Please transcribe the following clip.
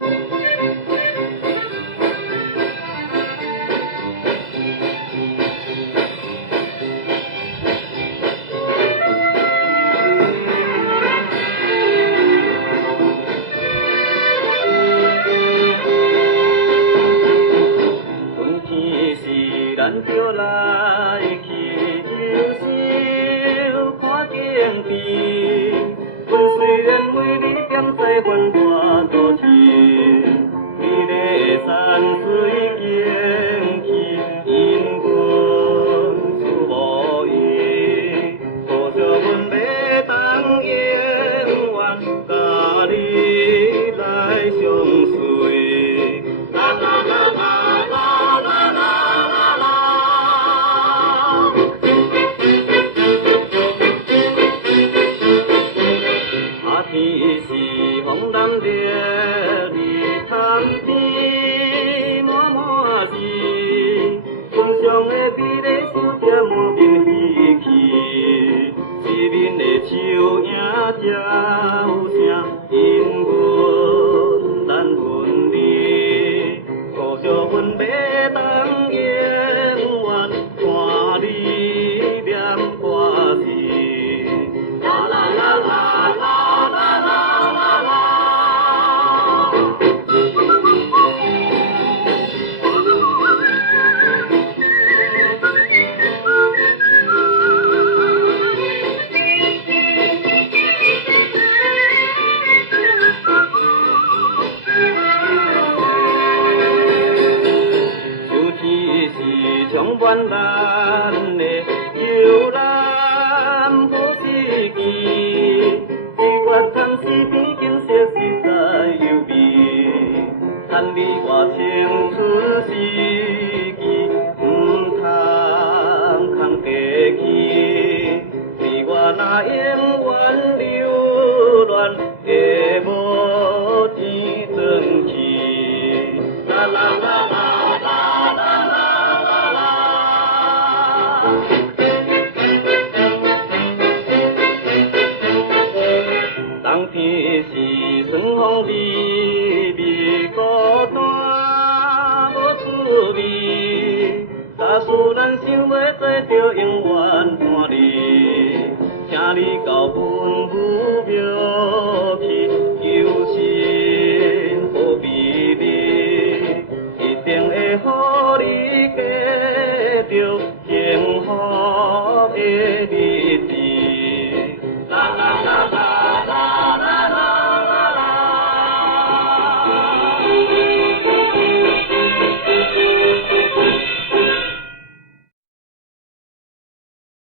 咱就来去游秀看景致，阮虽然每日踮在繁华都市，美丽山水景气，因阮思无依，可惜阮要当永远甲你来相随，啦啦啦啦啦啦啦。天是风南烈日探天满满是，村上的美丽小姐满面喜气，市面的树影才有声，因阮难分离，可惜阮要当永远看你念歌词，啦啦啦啦啦。充满咱的悠然好时机，日月潭水边景色实在优美，叹你我青春时期唔通空过去，你我若永远流恋下无天转去，啦啦啦啦啦啦啦。冬天是霜风微微，孤单无滋味。假使咱想要做着永远伴侣，请你交阮。